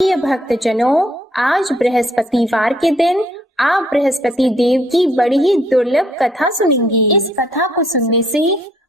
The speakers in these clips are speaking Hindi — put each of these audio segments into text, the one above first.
प्रिय भक्तजनों, आज बृहस्पतिवार के दिन आप बृहस्पति देव की बड़ी ही दुर्लभ कथा सुनेंगे। इस कथा को सुनने से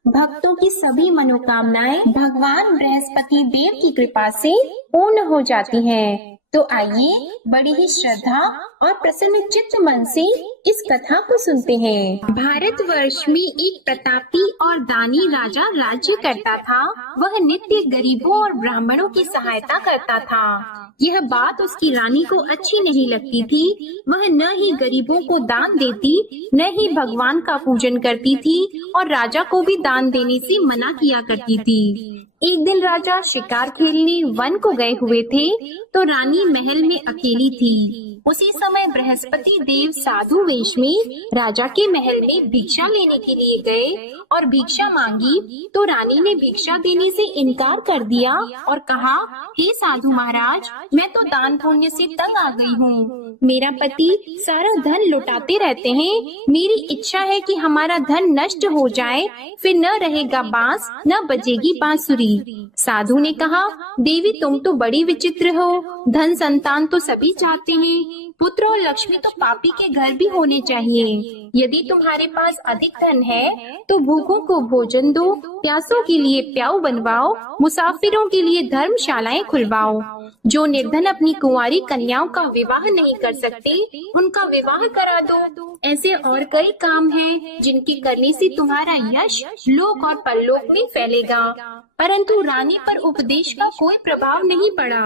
भक्तों की सभी मनोकामनाएं भगवान बृहस्पति देव की कृपा से पूर्ण हो जाती हैं। तो आइए बड़ी ही श्रद्धा और प्रसन्न चित्त मन से इस कथा को सुनते हैं। भारतवर्ष में एक प्रतापी और दानी राजा राज्य करता था। वह नित्य गरीबों और ब्राह्मणों की सहायता करता था। यह बात उसकी रानी को अच्छी नहीं लगती थी। वह न ही गरीबों को दान देती, न ही भगवान का पूजन करती थी और राजा को भी दान देने से मना किया करती थी। एक दिन राजा शिकार खेलने वन को गए हुए थे, तो रानी महल में अकेली थी। उसी समय बृहस्पति देव साधु वेश में राजा के महल में भिक्षा लेने के लिए गए और भिक्षा मांगी, तो रानी ने भिक्षा देने से इनकार कर दिया और कहा, हे साधु महाराज, मैं तो दान पुण्य से तंग आ गई हूँ। मेरा पति सारा धन लुटाते रहते हैं। मेरी इच्छा है कि हमारा धन नष्ट हो जाए, फिर न रहेगा बांस, न बजेगी बांसुरी। साधु ने कहा, देवी तुम तो बड़ी विचित्र हो। धन संतान तो सभी चाहते हैं, पुत्र और लक्ष्मी तो पापी के घर भी होने चाहिए। यदि तुम्हारे पास अधिक धन है तो भूखों को भोजन दो, प्यासों के लिए प्याऊ बनवाओ, मुसाफिरों के लिए धर्मशालाएं खुलवाओ। जो निर्धन अपनी कुंवारी कन्याओं का विवाह नहीं कर सकते, उनका विवाह करा दो। ऐसे और कई काम हैं जिनके करने से तुम्हारा यश लोक और परलोक में फैलेगा। परंतु रानी पर उपदेश का कोई प्रभाव नहीं पड़ा।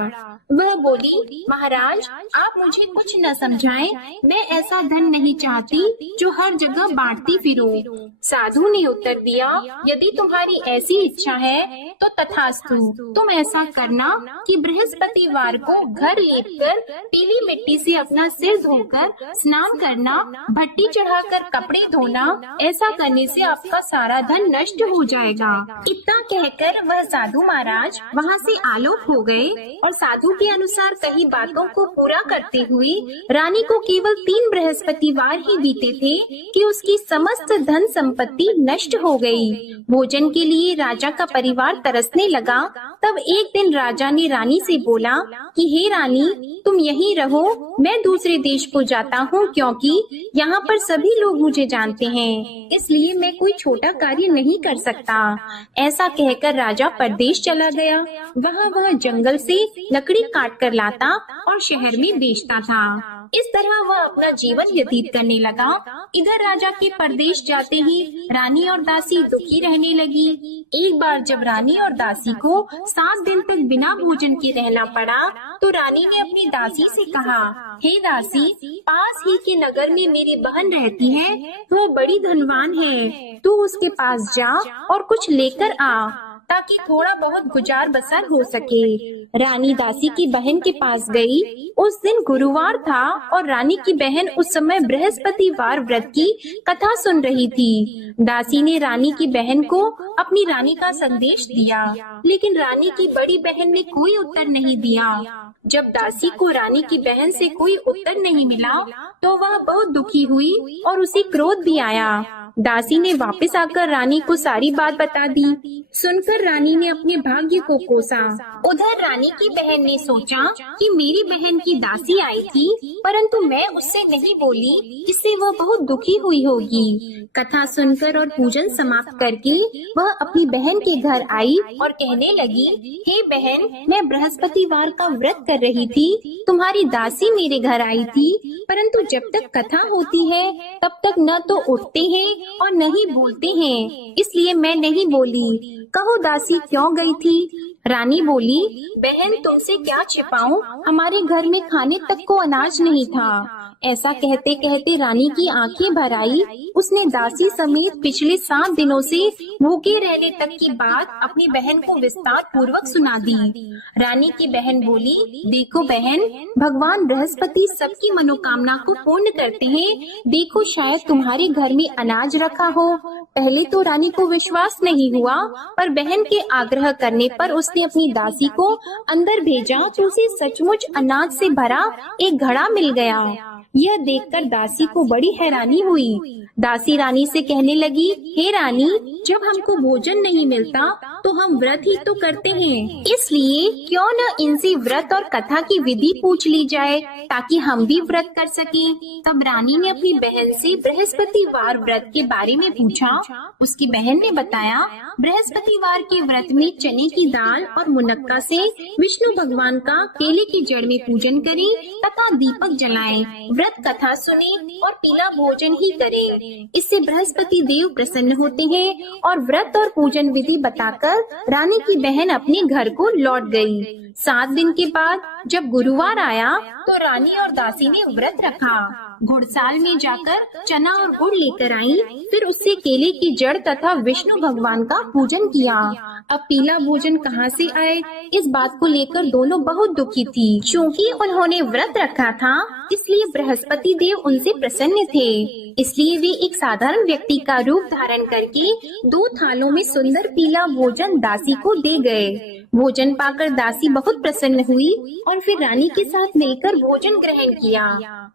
वह बोली, महाराज आप मुझे कुछ न समझाएं, मैं ऐसा धन नहीं चाहती जो हर जगह बांटती फिरूं। साधु ने उत्तर दिया, यदि तुम्हारी ऐसी इच्छा है तो तथास्तु। तुम ऐसा करना कि बृहस्पतिवार को घर लेपकर पीली मिट्टी से अपना सिर धोकर स्नान करना, भट्टी चढ़ाकर कपड़े धोना। ऐसा करने से आपका सारा धन नष्ट हो जाएगा। इतना कहकर वह साधु महाराज वहाँ से आलोक हो गए और साधु के अनुसार कई बातों को पूरा करते हुए रानी को केवल 3 बृहस्पतिवार ही बीते थे कि उसकी समस्त धन संपत्ति नष्ट हो गई। भोजन के लिए राजा का परिवार तरसने लगा। तब एक दिन राजा ने रानी से बोला कि हे रानी, तुम यहीं रहो, मैं दूसरे देश को जाता हूँ, क्योंकि यहाँ पर सभी लोग मुझे जानते हैं, इसलिए मैं कोई छोटा कार्य नहीं कर सकता। ऐसा कहकर राजा परदेश चला गया। वह जंगल से लकड़ी काट कर लाता और शहर में बेचता था। इस तरह वह अपना जीवन व्यतीत करने लगा। इधर राजा के परदेश जाते ही रानी और दासी दुखी रहने लगी। एक बार जब रानी और दासी को 7 दिन तक बिना भोजन के रहना पड़ा, तो रानी ने अपनी दासी से कहा, हे दासी, पास ही के नगर में मेरी बहन रहती है, वो बड़ी धनवान है, तू उसके पास जा और कुछ लेकर आ, ताकि थोड़ा बहुत गुजार बसर हो सके। रानी दासी की बहन के पास गई। उस दिन गुरुवार था और रानी की बहन उस समय बृहस्पतिवार व्रत की कथा सुन रही थी। दासी ने रानी की बहन को अपनी रानी का संदेश दिया, लेकिन रानी की बड़ी बहन ने कोई उत्तर नहीं दिया। जब दासी को रानी की बहन से कोई उत्तर नहीं मिला, तो वह बहुत दुखी हुई और उसे क्रोध भी आया। दासी ने वापस आकर रानी को सारी बात बता दी। सुनकर रानी ने अपने भाग्य को कोसा। उधर रानी की बहन ने सोचा कि मेरी बहन की दासी आई थी, परंतु मैं उससे नहीं बोली, इससे वह बहुत दुखी हुई होगी। कथा सुनकर और पूजन समाप्त करके वह अपनी बहन के घर आई और कहने लगी, हे बहन, मैं बृहस्पतिवार का व्रत कर रही थी, तुम्हारी दासी मेरे घर आई थी, परंतु जब तक कथा होती है तब तक न तो उठते हैं और नहीं बोलते हैं, इसलिए मैं नहीं बोली। कहो दासी क्यों गई थी? रानी बोली, बहन तुमसे क्या छिपाऊं, हमारे घर में खाने तक को अनाज नहीं था। ऐसा कहते कहते रानी की आंखें भर आई। उसने दासी समेत पिछले 7 दिनों से भूखे रहने तक की बात अपनी बहन को विस्तार पूर्वक सुना दी। रानी की बहन बोली, देखो बहन, भगवान बृहस्पति सबकी मनोकामना को पूर्ण करते हैं। देखो शायद तुम्हारे घर में अनाज रखा हो। पहले तो रानी को विश्वास नहीं हुआ, पर बहन के आग्रह करने पर उसने अपनी दासी को अंदर भेजा तो उसे सचमुच अनाज से भरा एक घड़ा मिल गया। यह देखकर दासी को बड़ी हैरानी हुई। दासी रानी से कहने लगी, हे रानी, जब हमको भोजन नहीं मिलता तो हम व्रत ही तो करते हैं, इसलिए क्यों न इनसे व्रत और कथा की विधि पूछ ली जाए ताकि हम भी व्रत कर सकें। तब रानी ने अपनी बहन से बृहस्पतिवार व्रत के बारे में पूछा। उसकी बहन ने बताया, बृहस्पतिवार के व्रत में चने की दाल और मुनक्का से विष्णु भगवान का केले की जड़ में पूजन करें तथा दीपक जलाएं, व्रत कथा सुने और पीला भोजन ही करें। इससे बृहस्पति देव प्रसन्न होते हैं। और व्रत और पूजन विधि बताकर रानी की बहन अपने घर को लौट गई। 7 दिन के बाद जब गुरुवार आया तो रानी और दासी ने व्रत रखा। घुड़साल में जाकर चना और गुड़ लेकर आई, फिर उससे केले की जड़ तथा विष्णु भगवान का पूजन किया। अब पीला भोजन कहाँ से आए, इस बात को लेकर दोनों बहुत दुखी थी। क्योंकि उन्होंने व्रत रखा था, इसलिए बृहस्पति देव उनसे प्रसन्न थे। इसलिए वे एक साधारण व्यक्ति का रूप धारण करके 2 थालों में सुंदर पीला भोजन दासी को दे गए। भोजन पाकर दासी बहुत प्रसन्न हुई और फिर रानी के साथ मिलकर भोजन ग्रहण किया।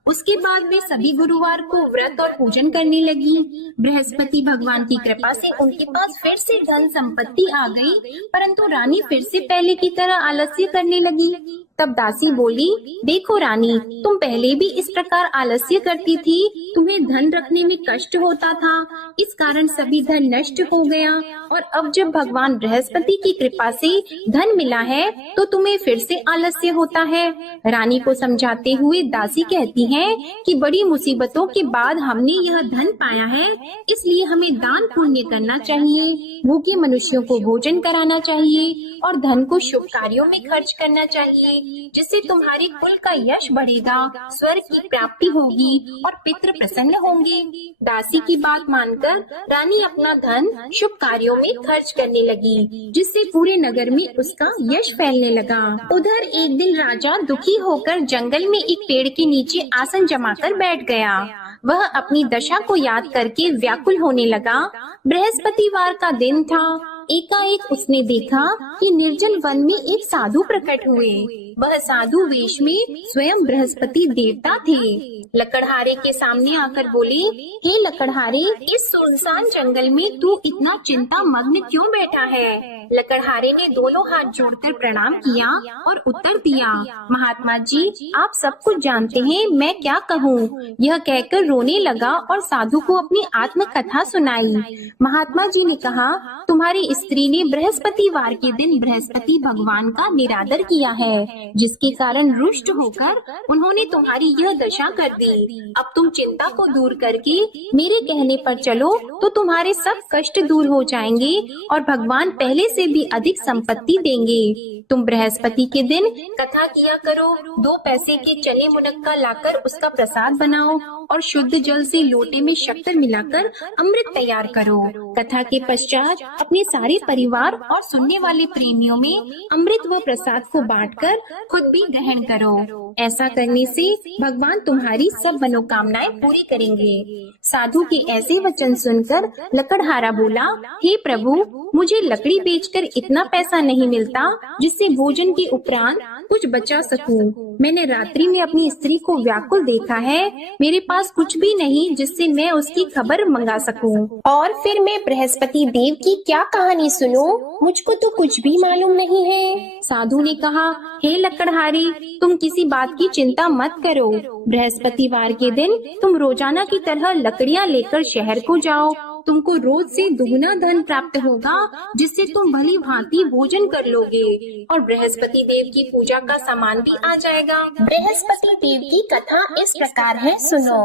उसके बाद वे सभी गुरुवार को व्रत और पूजन करने लगी। बृहस्पति भगवान की कृपा से उनके पास फिर से धन संपत्ति आ गई, परंतु रानी फिर से पहले की तरह आलस्य करने लगी। तब दासी बोली, देखो रानी, तुम पहले भी इस प्रकार आलस्य करती थी, तुम्हें धन रखने में कष्ट होता था, इस कारण सभी धन नष्ट हो गया, और अब जब भगवान बृहस्पति की कृपा से धन मिला है तो तुम्हें फिर से आलस्य होता है। रानी को समझाते हुए दासी कहती है कि बड़ी मुसीबतों के बाद हमने यह धन पाया है, इसलिए हमें दान पुण्य करना चाहिए, भूखे मनुष्यों को भोजन कराना चाहिए और धन को शुभ कार्यों में खर्च करना चाहिए, जिससे तुम्हारे कुल का यश बढ़ेगा, स्वर्ग की प्राप्ति होगी और पितृ प्रसन्न होंगे। दासी की बात मानकर रानी अपना धन शुभ कार्यों में खर्च करने लगी, जिससे पूरे नगर में उसका यश फैलने लगा। उधर एक दिन राजा दुखी होकर जंगल में एक पेड़ के नीचे आसन जमाकर बैठ गया। वह अपनी दशा को याद करके व्याकुल होने लगा। बृहस्पतिवार का दिन था। एकाएक उसने देखा कि निर्जन वन में एक साधु प्रकट हुए। वह साधु वेश में स्वयं बृहस्पति देवता थे। लकड़हारे के सामने आकर बोले, हे लकड़हारे, इस सुनसान जंगल में तू इतना चिंता मग्न क्यों बैठा है? लकड़हारे ने दोनों हाथ जोड़कर प्रणाम किया और उत्तर दिया, महात्मा जी, आप सब कुछ जानते हैं, मैं क्या कहूँ। यह कहकर रोने लगा और साधु को अपनी आत्म कथा सुनाई। महात्मा जी ने कहा, तुम्हारी स्त्री ने बृहस्पतिवार के दिन बृहस्पति भगवान का निरादर किया है, जिसके कारण रुष्ट होकर उन्होंने तुम्हारी यह दशा कर दी। अब तुम चिंता को दूर करके मेरे कहने पर चलो तो तुम्हारे सब कष्ट दूर हो जाएंगे और भगवान पहले से भी अधिक संपत्ति देंगे। तुम बृहस्पति के दिन कथा किया करो, 2 पैसे के चने मुनक्का लाकर उसका प्रसाद बनाओ और शुद्ध जल से लोटे में शक्कर मिलाकर अमृत तैयार करो। कथा के पश्चात अपने सारे परिवार और सुनने वाले प्रेमियों में अमृत व प्रसाद को बांटकर खुद भी ग्रहण करो। ऐसा करने से भगवान तुम्हारी सब मनोकामनाएं पूरी करेंगे। साधु के ऐसे वचन सुनकर लकड़हारा बोला, हे प्रभु, मुझे लकड़ी बेचकर इतना पैसा नहीं मिलता जिससे भोजन के उपरांत कुछ बचा सकूं। मैंने रात्रि में अपनी स्त्री को व्याकुल देखा है, मेरे पास कुछ भी नहीं जिससे मैं उसकी खबर मंगा सकूं। और फिर मैं बृहस्पति देव की क्या कहानी सुनूं? मुझको तो कुछ भी मालूम नहीं है। साधु ने कहा, हे लकड़हारी, तुम किसी बात की चिंता मत करो। बृहस्पतिवार के दिन तुम रोजाना की तरह लकड़ियाँ लेकर शहर को जाओ। तुमको रोज से दुगना धन प्राप्त होगा, जिससे तुम भली भांति भोजन कर लोगे और बृहस्पति देव की पूजा का सामान भी आ जाएगा। बृहस्पति देव की कथा इस प्रकार है, सुनो।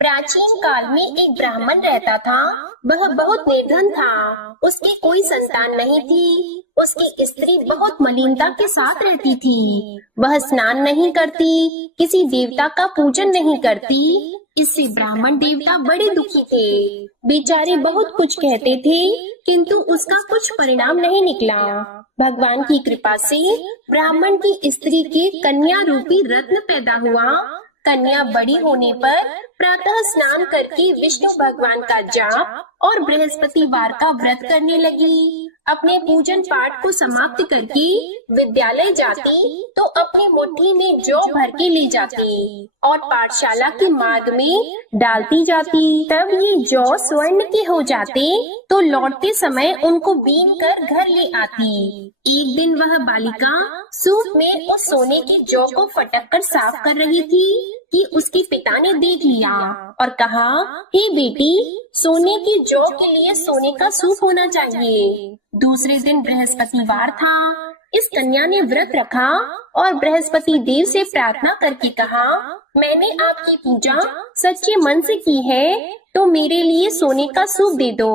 प्राचीन काल में एक ब्राह्मण रहता था। वह बहुत निर्धन था। उसकी कोई संतान नहीं थी। उसकी स्त्री बहुत मलिनता के साथ रहती थी। वह स्नान नहीं करती, किसी देवता का पूजन नहीं करती। इससे ब्राह्मण देवता बड़े दुखी थे। बेचारे बहुत कुछ कहते थे, किंतु उसका कुछ परिणाम नहीं निकला। भगवान की कृपा से ब्राह्मण की स्त्री के कन्या रूपी रत्न पैदा हुआ। कन्या बड़ी होने पर प्रातः स्नान करके विष्णु भगवान का जाप और बृहस्पतिवार का व्रत करने लगी। अपने पूजन पाठ को समाप्त करके विद्यालय जाती तो अपनी मुट्ठी में जौ भर के ले जाती और पाठशाला के मार्ग में डालती जाती। तब ये जौ स्वर्ण के हो जाते तो लौटते समय उनको बीन कर घर ले आती। एक दिन वह बालिका सूप में उस सोने की जौ को फटक कर साफ कर रही थी कि उसके पिता ने देख लिया और कहा, हे बेटी, सोने की जौ के लिए सोने का सूप होना चाहिए। दूसरे दिन बृहस्पतिवार था। इस कन्या ने व्रत रखा और बृहस्पति देव से प्रार्थना करके कहा, मैंने आपकी पूजा सच्चे मन से की है तो मेरे लिए सोने का सूप दे दो।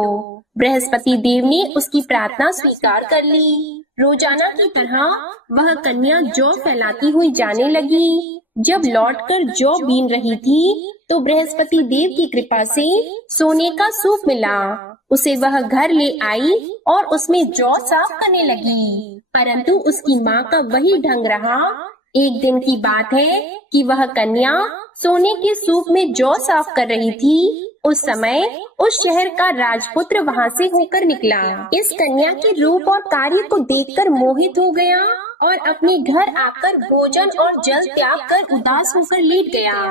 बृहस्पति देव ने उसकी प्रार्थना स्वीकार कर ली। रोजाना की तरह वह कन्या जौ फैलाती हुई जाने लगी। जब लौटकर जौ बीन रही थी तो बृहस्पति देव की कृपा से सोने का सूप मिला। उसे वह घर ले आई और उसमें जौ साफ करने लगी, परंतु उसकी माँ का वही ढंग रहा। एक दिन की बात है कि वह कन्या सोने के सूप में जौ साफ कर रही थी। उस समय उस शहर का राजपुत्र वहाँ से होकर निकला। इस कन्या के रूप और कार्य को देखकर मोहित हो गया और अपने घर आकर भोजन और जल त्याग कर उदास होकर लेट गया।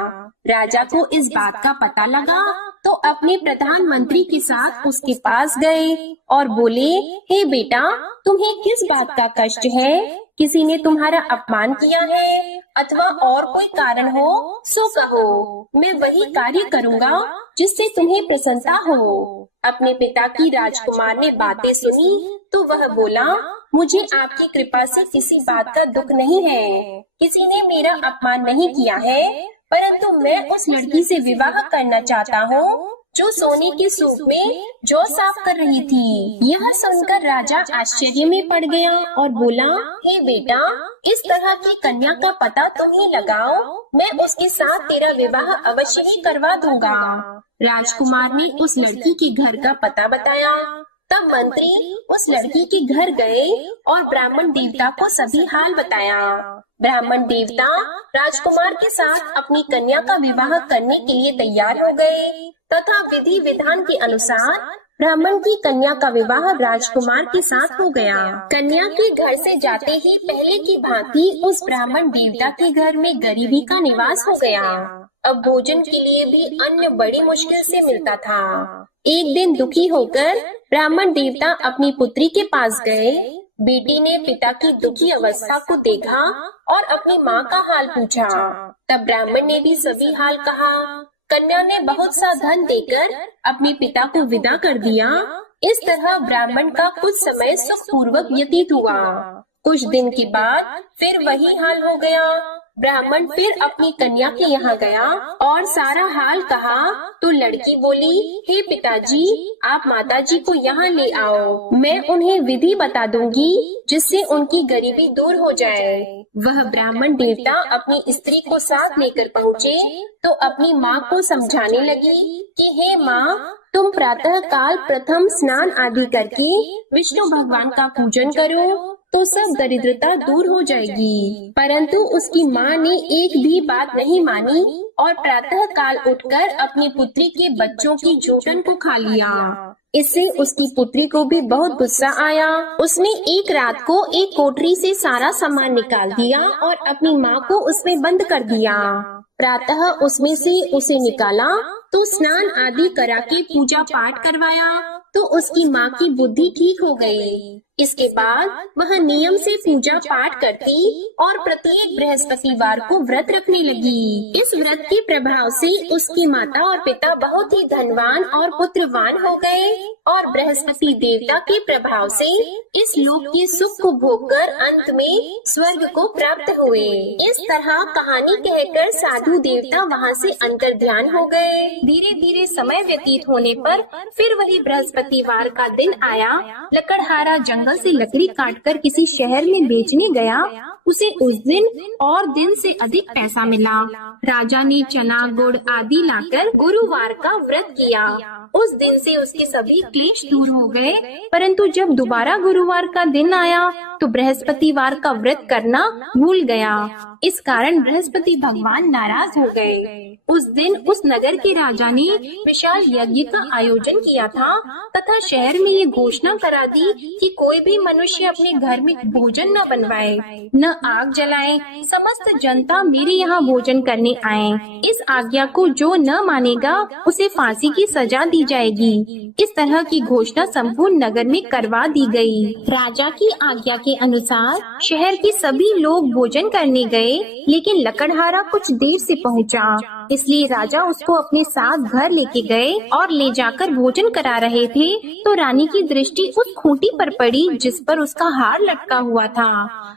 राजा को इस बात का पता लगा तो अपने प्रधानमंत्री के साथ उसके पास गए और बोले, हे बेटा, तुम्हें किस बात का कष्ट है? किसी ने तुम्हारा अपमान किया है अथवा और कोई कारण हो सो कहो, मैं वही कार्य करूँगा जिससे तुम्हें प्रसन्नता हो। अपने पिता की राजकुमार ने बातें सुनी तो वह बोला, मुझे आपकी कृपा से किसी बात का दुख नहीं है। किसी ने मेरा अपमान नहीं किया है, परंतु मैं उस लड़की से विवाह करना चाहता हूँ जो सोने के सूप में जौ साफ कर रही थी। यह सुनकर राजा आश्चर्य में पड़ गया और बोला, हे बेटा, इस तरह की कन्या का पता तुम ही लगाओ, मैं उसके साथ तेरा विवाह अवश्य ही करवा दूंगा। राजकुमार ने उस लड़की के घर का पता बताया। तब मंत्री उस लड़की के घर गए और ब्राह्मण देवता को सभी हाल बताया। ब्राह्मण देवता राजकुमार के साथ अपनी कन्या का विवाह करने के लिए तैयार हो गए तथा विधि विधान के अनुसार ब्राह्मण की कन्या का विवाह राजकुमार के साथ हो गया। कन्या के घर से जाते ही पहले की भांति उस ब्राह्मण देवता के घर में गरीबी का निवास हो गया। अब भोजन के लिए भी अन्न बड़ी मुश्किल से मिलता था। एक दिन दुखी होकर ब्राह्मण देवता अपनी पुत्री के पास गए। बेटी ने पिता की दुखी अवस्था को देखा और अपनी माँ का हाल पूछा। तब ब्राह्मण ने भी सभी हाल कहा। कन्या ने बहुत सा धन देकर अपने पिता को विदा कर दिया। इस तरह ब्राह्मण का कुछ समय सुखपूर्वक व्यतीत हुआ। कुछ दिन के बाद फिर वही हाल हो गया। ब्राह्मण फिर अपनी कन्या के यहाँ गया और सारा हाल कहा तो लड़की बोली, हे पिताजी, आप माताजी को यहाँ ले आओ, मैं उन्हें विधि बता दूंगी जिससे उनकी गरीबी दूर हो जाए। वह ब्राह्मण देवता अपनी स्त्री को साथ लेकर पहुँचे तो अपनी माँ को समझाने लगी कि हे माँ, तुम प्रातः काल प्रथम स्नान आदि करके विष्णु भगवान का पूजन करो तो सब दरिद्रता दूर हो जाएगी। परंतु उसकी माँ ने एक भी बात नहीं मानी और प्रातः काल उठकर अपनी पुत्री के बच्चों की जोटन को खा लिया। इससे उसकी पुत्री को भी बहुत गुस्सा आया। उसने एक रात को एक कोठरी से सारा सामान निकाल दिया और अपनी माँ को उसमें बंद कर दिया। प्रातः उसमें से उसे निकाला तो स्नान आदि करा के पूजा पाठ करवाया तो उसकी माँ की बुद्धि ठीक हो गई। इसके बाद वह नियम से पूजा पाठ करती और प्रत्येक बृहस्पतिवार को व्रत रखने लगी। इस व्रत के प्रभाव से उसकी माता और पिता बहुत ही धनवान और पुत्रवान हो गए और बृहस्पति देवता के प्रभाव से इस लोक के सुख को भोगकर अंत में स्वर्ग को प्राप्त हुए। इस तरह कहानी कहकर साधु देवता वहाँ से अंतर ध्यान हो गए। धीरे धीरे समय व्यतीत होने पर फिर वही बृहस्पतिवार का दिन आया। लकड़हारा जंगल से लकड़ी काटकर किसी शहर में बेचने गया। उसे उस दिन और दिन से अधिक पैसा मिला। राजा ने चना गुड़ आदि लाकर गुरुवार का व्रत किया उस दिन से उसके सभी क्लेश दूर हो गए। परंतु जब दोबारा गुरुवार का दिन आया तो बृहस्पतिवार का व्रत करना भूल गया। इस कारण बृहस्पति भगवान नाराज हो गए। उस दिन उस नगर के राजा ने विशाल यज्ञ का आयोजन किया था तथा शहर में ये घोषणा करा दी कि कोई भी मनुष्य अपने घर में भोजन न बनवाए, न आग जलाए। समस्त जनता मेरे यहाँ भोजन करने आए। इस आज्ञा को जो न मानेगा उसे फांसी की सजा दी जाएगी। इस तरह की घोषणा संपूर्ण नगर में करवा दी गई। राजा की आज्ञा के अनुसार शहर के सभी लोग भोजन करने गए, लेकिन लकड़हारा कुछ देर से पहुंचा, इसलिए राजा उसको अपने साथ घर लेके गए और ले जाकर भोजन करा रहे थे तो रानी की दृष्टि उस खूंटी पर पड़ी जिस पर उसका हार लटका हुआ था।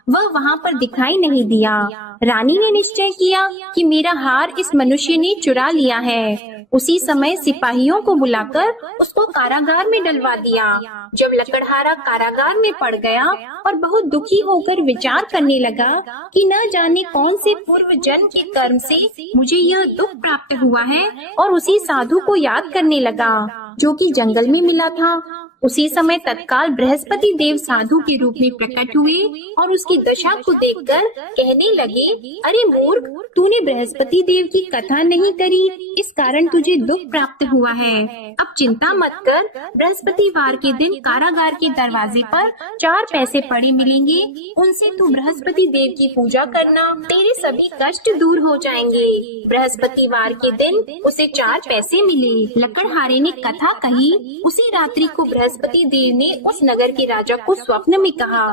वह वहाँ पर दिखाई नहीं दिया। रानी ने निश्चय किया कि मेरा हार इस मनुष्य ने चुरा लिया है। उसी समय सिपाहियों को बुलाकर उसको कारागार में डलवा दिया। जब लकड़हारा कारागार में पड़ गया और बहुत दुखी होकर विचार करने लगा कि न जाने कौन से पूर्व जन्म के कर्म से मुझे यह दुख प्राप्त हुआ है, और उसी साधु को याद करने लगा जो कि जंगल में मिला था। उसी समय तत्काल बृहस्पति देव साधु के रूप में प्रकट हुए और उसकी दशा को देखकर कहने लगे, अरे मूर्ख, तूने बृहस्पति देव की कथा नहीं करी, इस कारण तुझे दुख प्राप्त हुआ है। अब चिंता मत कर, बृहस्पतिवार के दिन कारागार के दरवाजे पर 4 पैसे पड़े मिलेंगे, उनसे तू बृहस्पति देव की पूजा करना, तेरे सभी कष्ट दूर हो जाएंगे। बृहस्पतिवार के दिन उसे 4 पैसे मिले। लकड़हारे ने कथा कही। उसी रात्रि को बृहस्पति देव ने उस नगर के राजा को स्वप्न में कहा,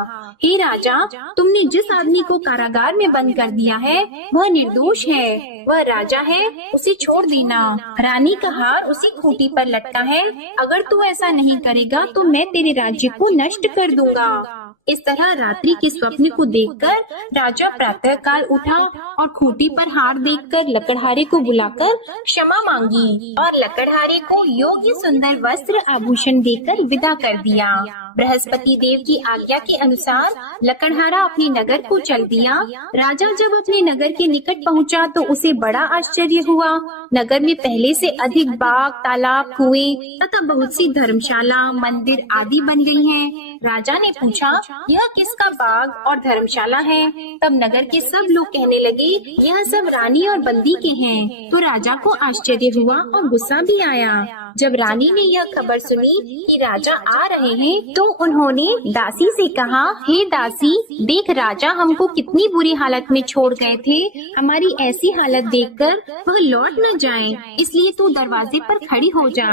हे राजा, तुमने जिस आदमी को कारागार में बंद कर दिया है वह निर्दोष है, वह राजा है, उसे छोड़ देना। रानी का हार उसी खूंटी पर लटका है, अगर तू ऐसा नहीं करेगा तो मैं तेरे राज्य को नष्ट कर दूंगा। इस तरह रात्रि के स्वप्न को देखकर राजा प्रातः काल उठा और खूंटी पर हार देखकर लकड़हारे को बुलाकर क्षमा मांगी और लकड़हारे को योग्य सुंदर वस्त्र आभूषण देकर विदा कर दिया। बृहस्पति देव की आज्ञा के अनुसार लकड़हारा अपने नगर को चल दिया। राजा जब अपने नगर के निकट पहुंचा तो उसे बड़ा आश्चर्य हुआ। नगर में पहले से अधिक बाग, तालाब, कुएं तथा बहुत सी धर्मशाला, मंदिर आदि बन गई हैं। राजा ने पूछा, यह किसका बाग और धर्मशाला है? तब नगर के सब लोग कहने लगे, यह सब रानी और बंदी के हैं। तो राजा को आश्चर्य हुआ और गुस्सा भी आया। जब रानी ने यह खबर सुनी कि राजा आ रहे हैं तो उन्होंने दासी से कहा, हे दासी, देख राजा हमको कितनी बुरी हालत में छोड़ गए थे, हमारी ऐसी हालत देखकर वह लौट न जाए, इसलिए तू दरवाजे पर खड़ी हो जा।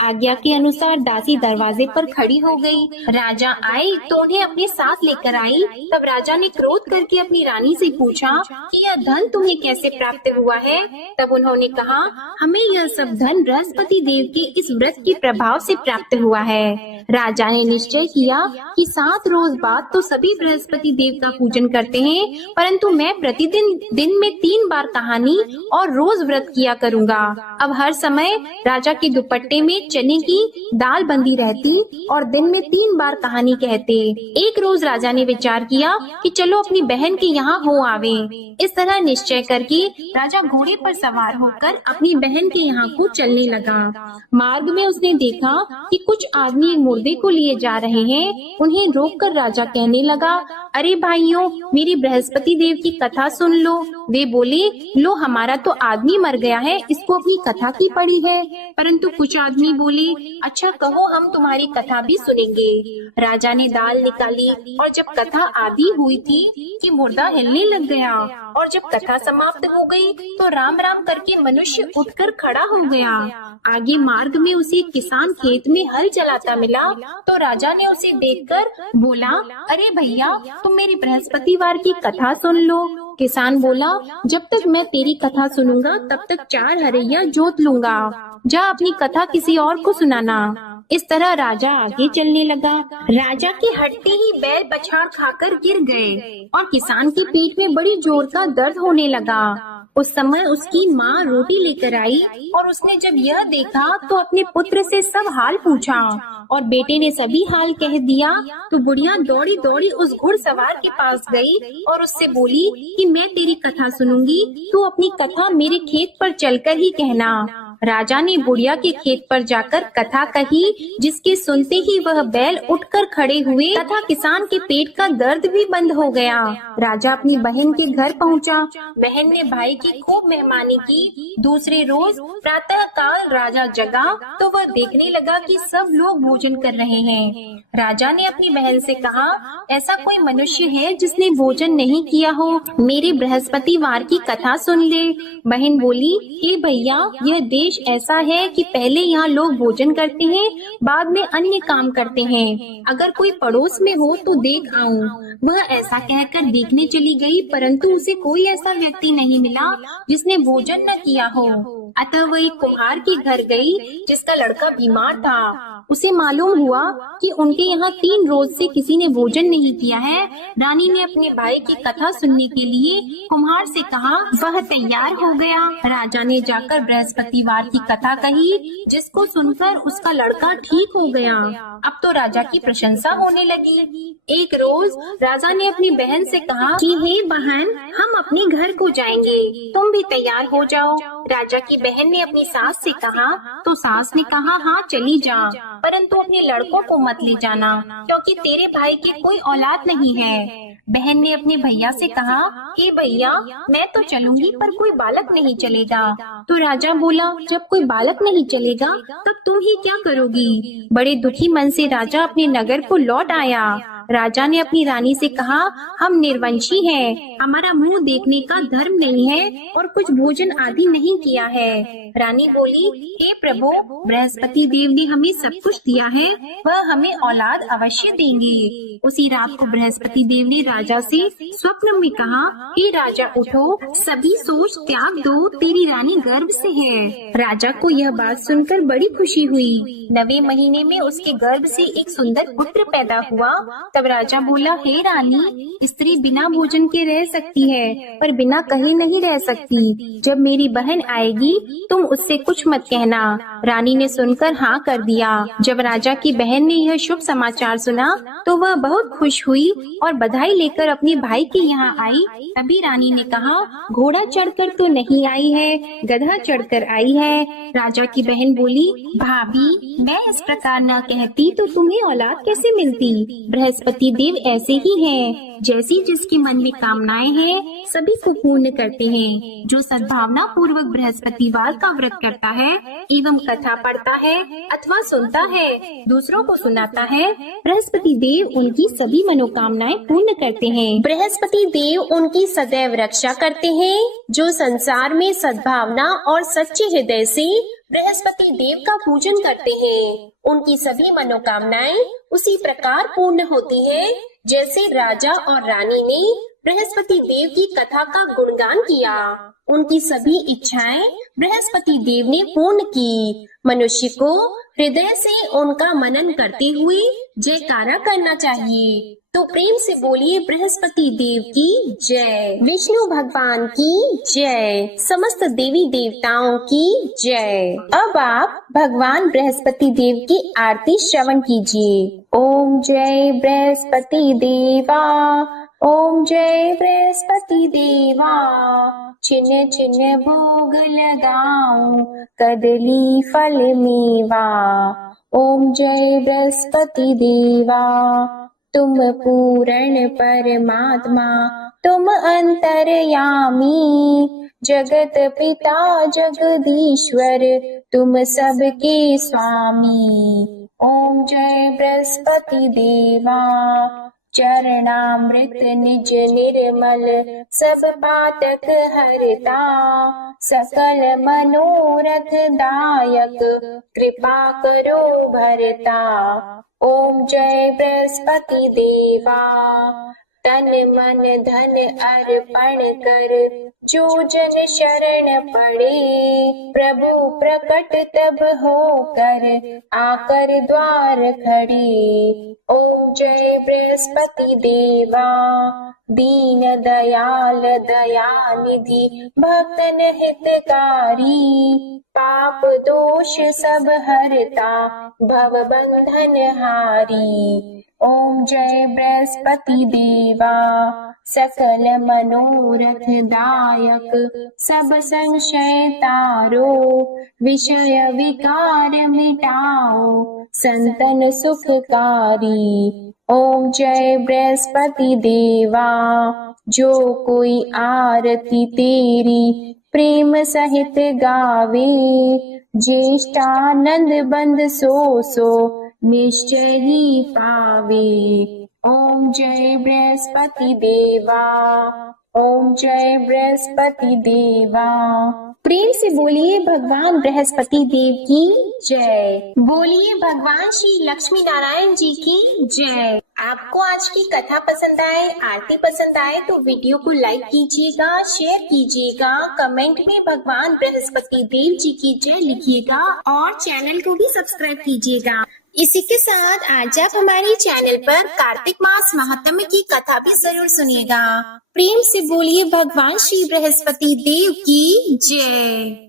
आज्ञा के अनुसार दासी दरवाजे पर खड़ी हो गई। राजा आए तो उन्हें अपने साथ लेकर आई। तब राजा ने क्रोध करके अपनी रानी से पूछा कि यह धन तुम्हें कैसे प्राप्त हुआ है? तब उन्होंने कहा, हमें यह सब धन बृहस्पति देव के इस व्रत के प्रभाव से प्राप्त हुआ है। राजा ने निश्चय किया कि 7 रोज बाद तो सभी बृहस्पति देव का पूजन करते हैं, परंतु मैं प्रतिदिन दिन में 3 बार कहानी और रोज व्रत किया करूँगा। अब हर समय राजा के दुपट्टे में चने की दाल बंधी रहती और दिन में 3 बार कहानी कहते। एक रोज राजा ने विचार किया कि चलो अपनी बहन के यहाँ हो आवे। इस तरह निश्चय करके राजा घोड़े पर सवार होकर अपनी बहन के यहाँ को चलने लगा। मार्ग में उसने देखा कि कुछ आदमी एक मुर्दे को लिए जा रहे हैं। उन्हें रोककर राजा कहने लगा, अरे भाइयों, मेरी बृहस्पति देव की कथा सुन लो। वे बोले, लो हमारा तो आदमी मर गया है, इसको अपनी कथा की पड़ी है। परंतु कुछ आदमी बोले, अच्छा कहो, हम तुम्हारी कथा भी सुनेंगे। राजा ने दाल निकाली और जब कथा आदि हुई थी कि मुर्दा हिलने लग गया, और जब कथा समाप्त हो गई तो राम राम करके मनुष्य उठकर खड़ा हो गया। आगे मार्ग में उसे किसान खेत में हल चलाता मिला तो राजा ने उसे देखकर बोला, अरे भैया, तुम मेरी बृहस्पतिवार की कथा सुन लो। किसान बोला, जब तक मैं तेरी कथा सुनूंगा तब तक 4 हरैया जोत लूंगा, जा अपनी कथा किसी और को सुनाना। इस तरह राजा आगे चलने लगा। राजा के हटते ही बैल पछाड़ खाकर गिर गए और किसान के पेट में बड़ी जोर का दर्द होने लगा। उस समय उसकी माँ रोटी लेकर आई और उसने जब यह देखा तो अपने पुत्र से सब हाल पूछा और बेटे ने सभी हाल कह दिया। तो बुढ़िया दौड़ी दौड़ी उस घुड़सवार के पास गई और उससे बोली कि मैं तेरी कथा सुनूंगी, तू अपनी कथा मेरे खेत पर चलकर ही कहना। राजा ने बुढ़िया के खेत पर जाकर कथा कही, जिसके सुनते ही वह बैल उठकर खड़े हुए तथा किसान के पेट का दर्द भी बंद हो गया। राजा अपनी बहन के घर पहुंचा। बहन ने भाई की खूब मेहमानी की। दूसरे रोज प्रातः काल राजा जगा तो वह देखने लगा कि सब लोग भोजन कर रहे हैं। राजा ने अपनी बहन से कहा, ऐसा कोई मनुष्य है जिसने भोजन नहीं किया हो? मेरे बृहस्पतिवार की कथा सुन ले। बहन बोली, हे भैया, यह देश ऐसा है कि पहले यहाँ लोग भोजन करते हैं, बाद में अन्य काम करते हैं। अगर कोई पड़ोस में हो तो देख आऊं। वह ऐसा कहकर देखने चली गई, परंतु उसे कोई ऐसा व्यक्ति नहीं मिला जिसने भोजन न किया हो। अतः वह एक कुम्हार के घर गई जिसका लड़का बीमार था। उसे मालूम हुआ कि उनके यहाँ 3 रोज से किसी ने भोजन नहीं किया है। रानी ने अपने भाई की कथा सुनने के लिए कुम्हार से कहा। वह तैयार हो गया। राजा ने जाकर बृहस्पतिवार की कथा कही, जिसको सुनकर उसका लड़का ठीक हो गया। अब तो राजा की प्रशंसा होने लगी। एक रोज राजा ने अपनी बहन से कहा कि हे बहन, हम अपने घर को जाएंगे, तुम भी तैयार हो जाओ। राजा की बहन ने अपनी सास से कहा तो सास ने कहा, हाँ चली जा, परंतु अपने लड़कों को मत ले जाना, क्योंकि तेरे भाई की कोई औलाद नहीं है। बहन ने अपने भैया से कहा, हे भैया, मैं तो चलूंगी पर कोई बालक नहीं चलेगा। तो राजा बोला, जब कोई बालक नहीं चलेगा तब तुम ही क्या करोगी? बड़े दुखी मन से राजा अपने नगर को लौट आया। राजा ने अपनी रानी से कहा, हम निर्वंशी हैं, हमारा मुंह देखने का धर्म नहीं है और कुछ भोजन आदि नहीं किया है। रानी बोली, हे प्रभु, बृहस्पति देव ने हमें सब कुछ दिया है, वह हमें औलाद अवश्य देंगे। उसी रात को बृहस्पति देव ने राजा से स्वप्न में कहा, हे राजा उठो, सभी सोच त्याग दो, तेरी रानी गर्भ से है। राजा को यह बात सुनकर बड़ी खुशी हुई। 9वें महीने में उसके गर्भ से एक सुंदर पुत्र पैदा हुआ। तब राजा बोला, हे रानी, स्त्री बिना भोजन के रह सकती है पर बिना कहे नहीं रह सकती। जब मेरी बहन आएगी तुम उससे कुछ मत कहना। रानी ने सुनकर हाँ कर दिया। जब राजा की बहन ने यह शुभ समाचार सुना तो वह बहुत खुश हुई और बधाई लेकर अपने भाई के यहाँ आई। तभी रानी ने कहा, घोड़ा चढ़कर तो नहीं आई है, गधा चढ़कर आई है। राजा की बहन बोली, भाभी, मैं इस प्रकार न कहती तो तुम्हें औलाद कैसे मिलती? बृहस्पति देव ऐसे ही हैं, जैसी जिसके मन में कामनाएं हैं सभी को पूर्ण करते हैं। जो सद्भावना पूर्वक बृहस्पतिवार का व्रत करता है एवं कथा पढ़ता है अथवा सुनता है, दूसरों को सुनाता है, बृहस्पति देव उनकी सभी मनोकामनाएं पूर्ण करते हैं। बृहस्पति देव उनकी सदैव रक्षा करते हैं। जो संसार में सद्भावना और सच्चे हृदय से बृहस्पति देव का पूजन करते हैं, उनकी सभी मनोकामनाएं उसी प्रकार पूर्ण होती हैं, जैसे राजा और रानी ने बृहस्पति देव की कथा का गुणगान किया। उनकी सभी इच्छाएं बृहस्पति देव ने पूर्ण की। मनुष्य को हृदय से उनका मनन करते हुए जयकारा करना चाहिए। तो प्रेम से बोलिए, बृहस्पति देव की जय, विष्णु भगवान की जय, समस्त देवी देवताओं की जय। अब आप भगवान बृहस्पति देव की आरती श्रवण कीजिए। ओम जय बृहस्पति देवा, ओम जय बृहस्पति देवा, छिन्न छिन्न भोग लगाऊं, कदली फल मेवा। ओम जय बृहस्पति देवा, तुम पूर्ण परमात्मा, तुम अंतर्यामी, जगत पिता जगदीश्वर, तुम सबके स्वामी। ओम जय बृहस्पति देवा, चरणामृत निज निर्मल, सब पातक हरता, सकल मनोरथ दायक, कृपा करो भरता। ओम जय बृहस्पति देवा, तन मन धन अर्पण कर, जो जन शरण पड़े, प्रभु प्रकट तब होकर, आकर द्वार खड़े। ओम जय बृहस्पति देवा, दीन दयाल दयानिधि, भक्तन हितकारी, पाप दोष सब हरता, भव बंधन हारी। ओम जय बृहस्पति देवा, सकल मनोरथ दायक सब संशय तारो, विषय विकार मिटाओ संतन सुखकारी। ओम जय बृहस्पति देवा, जो कोई आरती तेरी प्रेम सहित गावे, ज्येष्ठानंद बंद सो निश्चय ही पावे। ओम जय बृहस्पति देवा, ओम जय बृहस्पति देवा। प्रेम से बोलिए भगवान बृहस्पति देव की जय। बोलिए भगवान श्री लक्ष्मी नारायण जी की जय। आपको आज की कथा पसंद आए, आरती पसंद आए तो वीडियो को लाइक कीजिएगा, शेयर कीजिएगा, कमेंट में भगवान बृहस्पति देव जी की जय लिखिएगा और चैनल को भी सब्सक्राइब कीजिएगा। इसी के साथ आज आप हमारे चैनल पर कार्तिक मास महात्म्य की कथा भी जरूर सुनिएगा। प्रेम से बोलिए भगवान श्री बृहस्पति देव की जय।